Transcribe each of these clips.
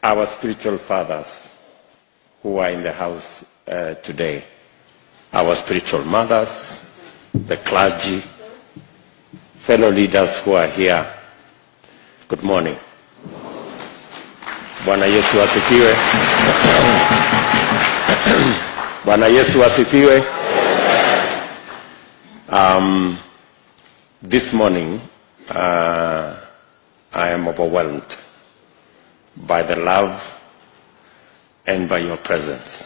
Our spiritual fathers who are in the house today, our spiritual mothers, the clergy, fellow leaders who are here, good morning. Bwana Yesu asifiwe. Bwana Yesu asifiwe. This morning, I am overwhelmed by the love and by your presence.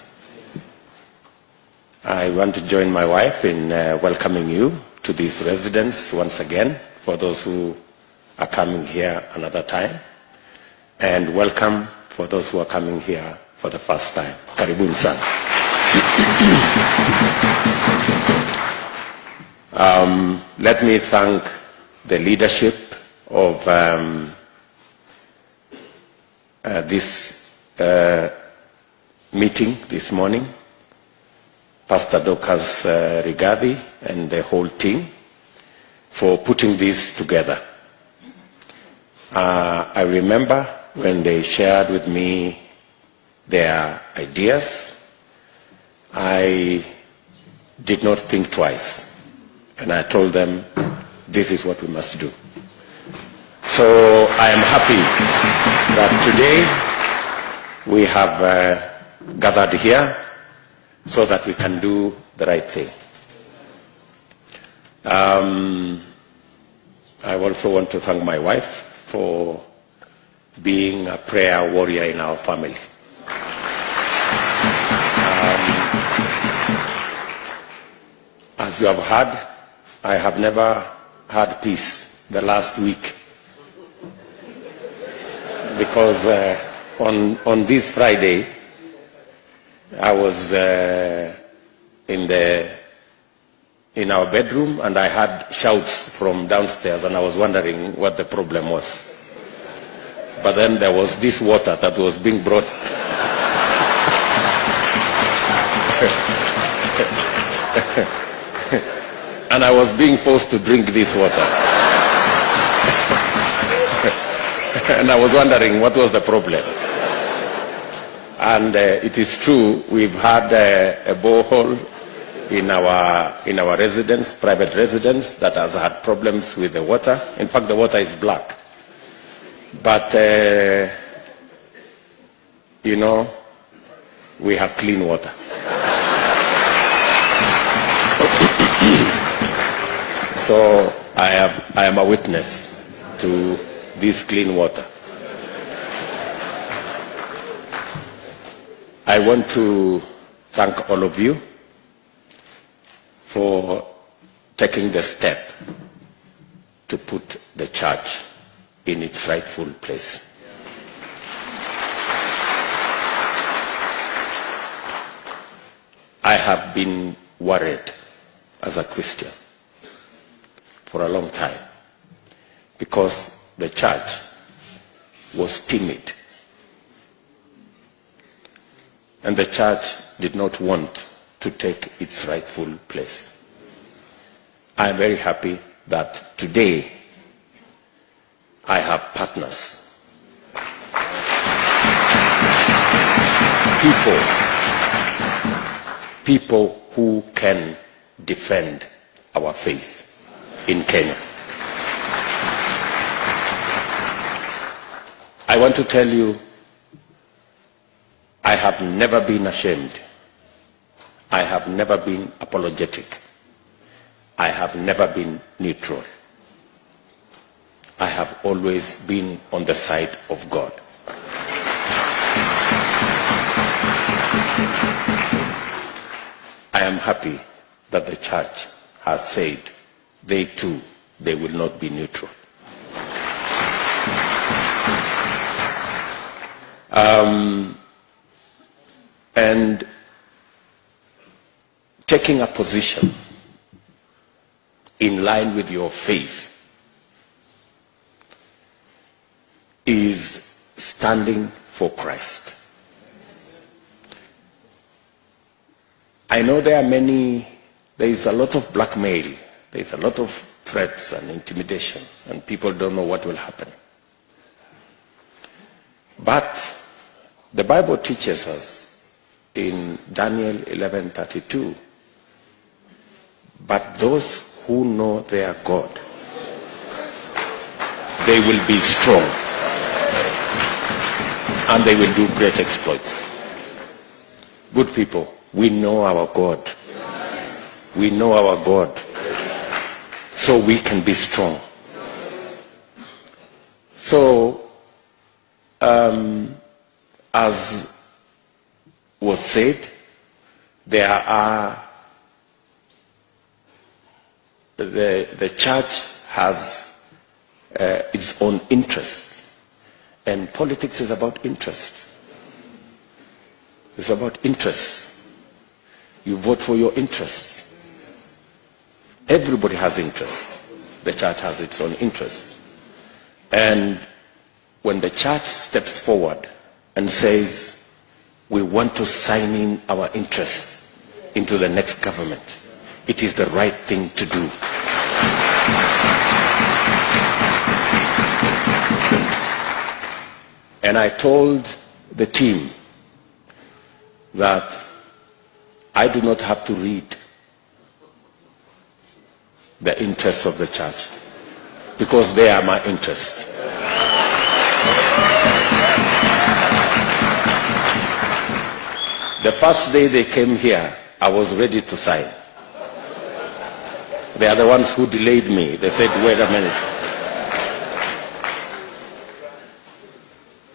I want to join my wife in welcoming you to this residence once again, for those who are coming here another time, and welcome for those who are coming here for the first time. Karibuni sana. Let me thank the leadership of this meeting this morning, Pastor Dokas Rigathi and the whole team, for putting this together. I remember when they shared with me their ideas, I did not think twice, and I told them, this is what we must do. So I am happy that today we have gathered here so that we can do the right thing. I also want to thank my wife for being a prayer warrior in our family. As you have heard, I have never had peace the last week, because on this Friday I was in our bedroom and I had shouts from downstairs, and I was wondering what the problem was. But then there was this water that was being brought. And I was being forced to drink this water. And I was wondering what was the problem. And it is true, we've had a borehole in our residence, private residence, that has had problems with the water. In fact, the water is black. But, you know, we have clean water. So I am a witness to this clean water. I want to thank all of you for taking the step to put the church in its rightful place. I have been worried as a Christian for a long time, because the church was timid, and the church did not want to take its rightful place. I am very happy that today I have partners, people who can defend our faith in Kenya. I want to tell you, I have never been ashamed. I have never been apologetic. I have never been neutral. I have always been on the side of God. I am happy that the church has said they too, they will not be neutral. And taking a position in line with your faith is standing for Christ. I know there is a lot of blackmail, there is a lot of threats and intimidation, and people don't know what will happen. But the Bible teaches us in Daniel 11:32, but those who know their God, they will be strong and they will do great exploits. Good people, we know our God. We know our God, so we can be strong. So, as was said, there are the church has its own interest, and politics is about interest. It's about interest. You vote for your interests. Everybody has interest. The church has its own interest. And when the church steps forward and says, we want to sign in our interest into the next government, it is the right thing to do. And I told the team that I do not have to read the interests of the church, because they are my interests. The first day they came here, I was ready to sign. They are the ones who delayed me. They said, wait a minute.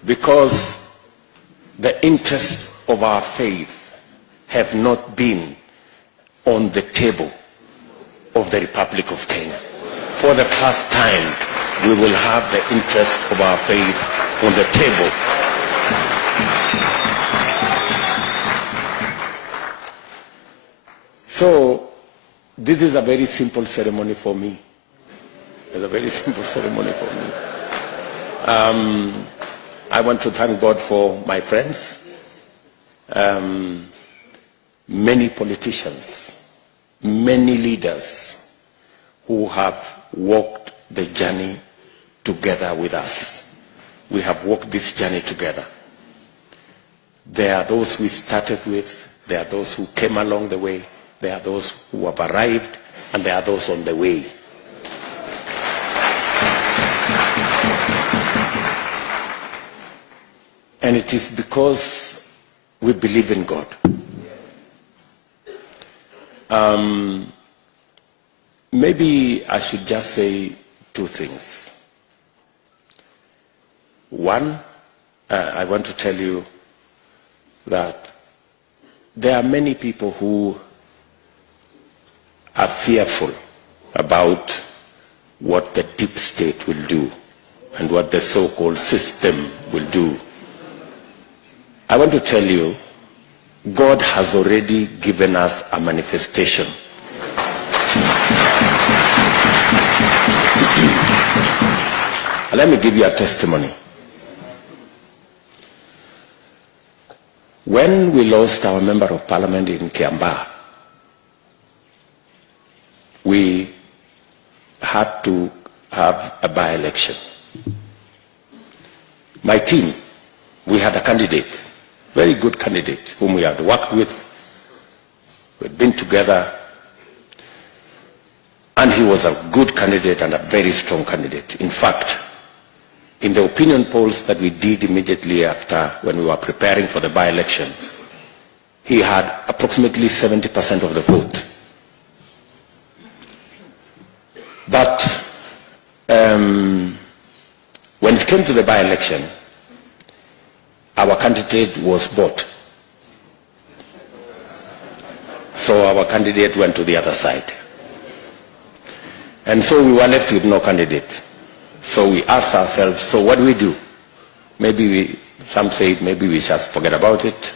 Because the interests of our faith have not been on the table of the Republic of Kenya. For the first time, we will have the interest of our faith on the table. So, this is a very simple ceremony for me. It's a very simple ceremony for me. I want to thank God for my friends, many politicians, many leaders who have walked the journey together with us. We have walked this journey together. There are those we started with, there are those who came along the way, there are those who have arrived, and there are those on the way. And it is because we believe in God. Maybe I should just say two things. One, I want to tell you that there are many people who are fearful about what the deep state will do and what the so-called system will do. I want to tell you, God has already given us a manifestation. Let me give you a testimony. When we lost our member of parliament in Kiambaa, we had to have a by-election. My team, we had a candidate, very good candidate, whom we had worked with. We'd been together, and he was a good candidate and a very strong candidate. In fact, in the opinion polls that we did immediately after, when we were preparing for the by-election, he had approximately 70% of the vote. But when it came to the by-election, our candidate was bought. So our candidate went to the other side. And so we were left with no candidate. So we asked ourselves, so what do we do? Maybe some say maybe we just forget about it.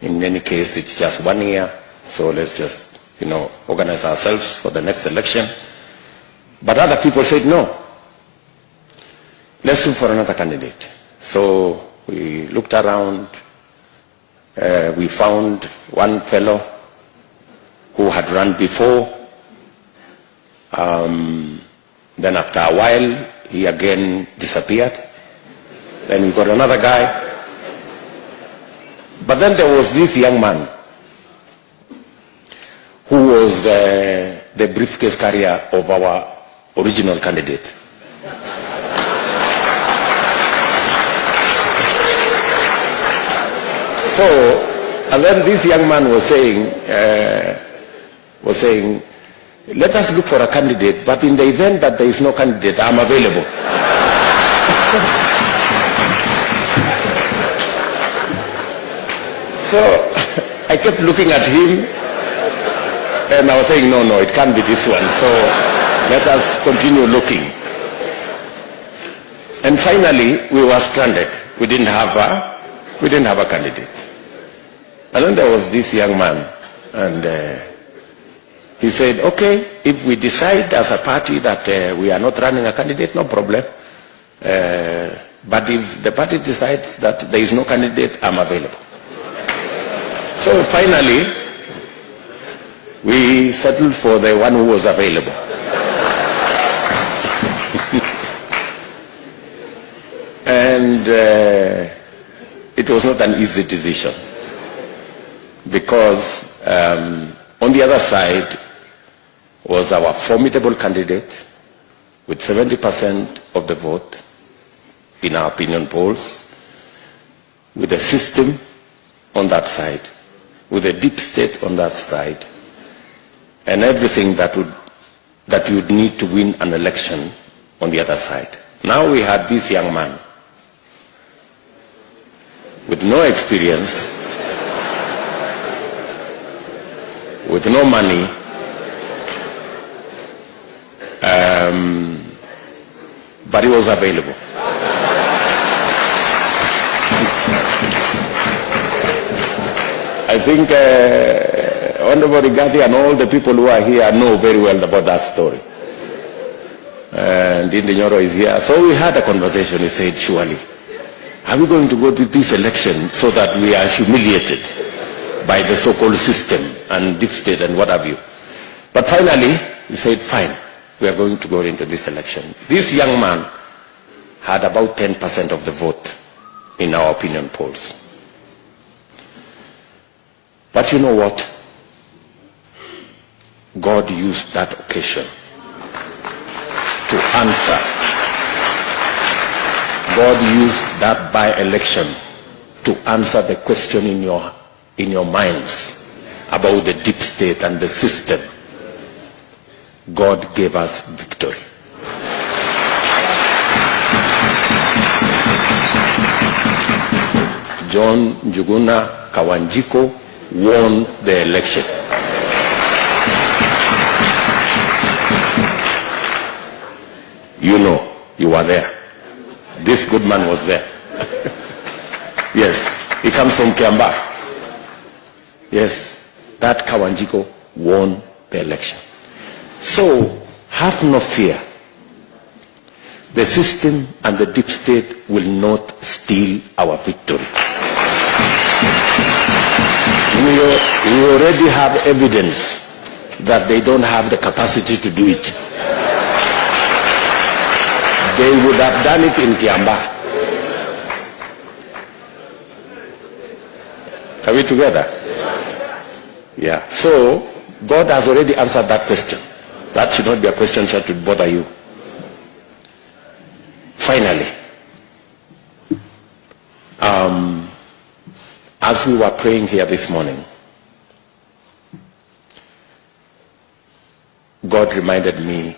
In any case, it's just 1 year. So let's just, organize ourselves for the next election. But other people said, no. Let's look for another candidate. So we looked around. We found one fellow who had run before, Then after a while, he again disappeared. Then we got another guy. But then there was this young man who was the briefcase carrier of our original candidate. So, and then this young man was saying, let us look for a candidate, but in the event that there is no candidate, I'm available. So I kept looking at him, and I was saying, no, it can't be this one. So let us continue looking. And finally, we were stranded. We didn't have a candidate. And then there was this young man, and he said, okay, if we decide as a party that we are not running a candidate, no problem. But if the party decides that there is no candidate, I'm available. So finally, we settled for the one who was available. And it was not an easy decision, because on the other side was our formidable candidate with 70% of the vote in our opinion polls, with a system on that side, with a deep state on that side, and everything that you'd need to win an election on the other side. Now we had this young man with no experience, with no money, but he was available. I think Honorable Rigathi and all the people who are here know very well about that story. And Indi Nyoro is here. So we had a conversation. He said, surely, are we going to go to this election so that we are humiliated by the so-called system and deep state and what have you? But finally, he said, fine, we are going to go into this election. This young man had about 10% of the vote in our opinion polls. But you know what? God used that occasion to answer. God used that by-election to answer the question in your minds about the deep state and the system. God gave us victory. John Njuguna Kawanjiko won the election. You know, you were there. This good man was there. Yes, he comes from Kiambaa. Yes, that Kawanjiko won the election. So, have no fear. The system and the deep state will not steal our victory. We already have evidence that they don't have the capacity to do it. They would have done it in Kiambaa. Are we together? Yeah. So, God has already answered that question. That should not be a question that should bother you. Finally, as we were praying here this morning, God reminded me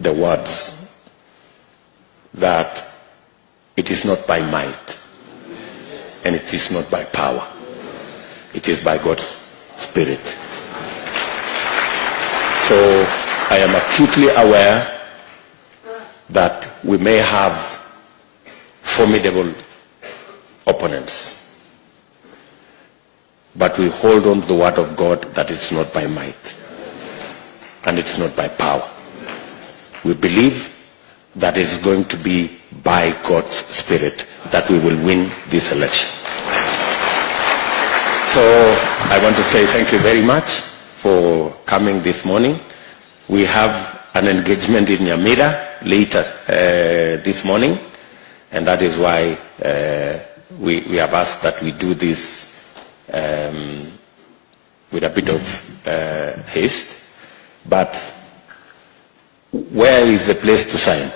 the words that it is not by might and it is not by power. It is by God's Spirit. So I am acutely aware that we may have formidable opponents. But we hold on to the word of God that it's not by might and it's not by power. We believe that it's going to be by God's Spirit that we will win this election. So I want to say thank you very much for coming this morning. We have an engagement in Nyamira later this morning, and that is why we have asked that we do this with a bit of haste. But where is the place to sign?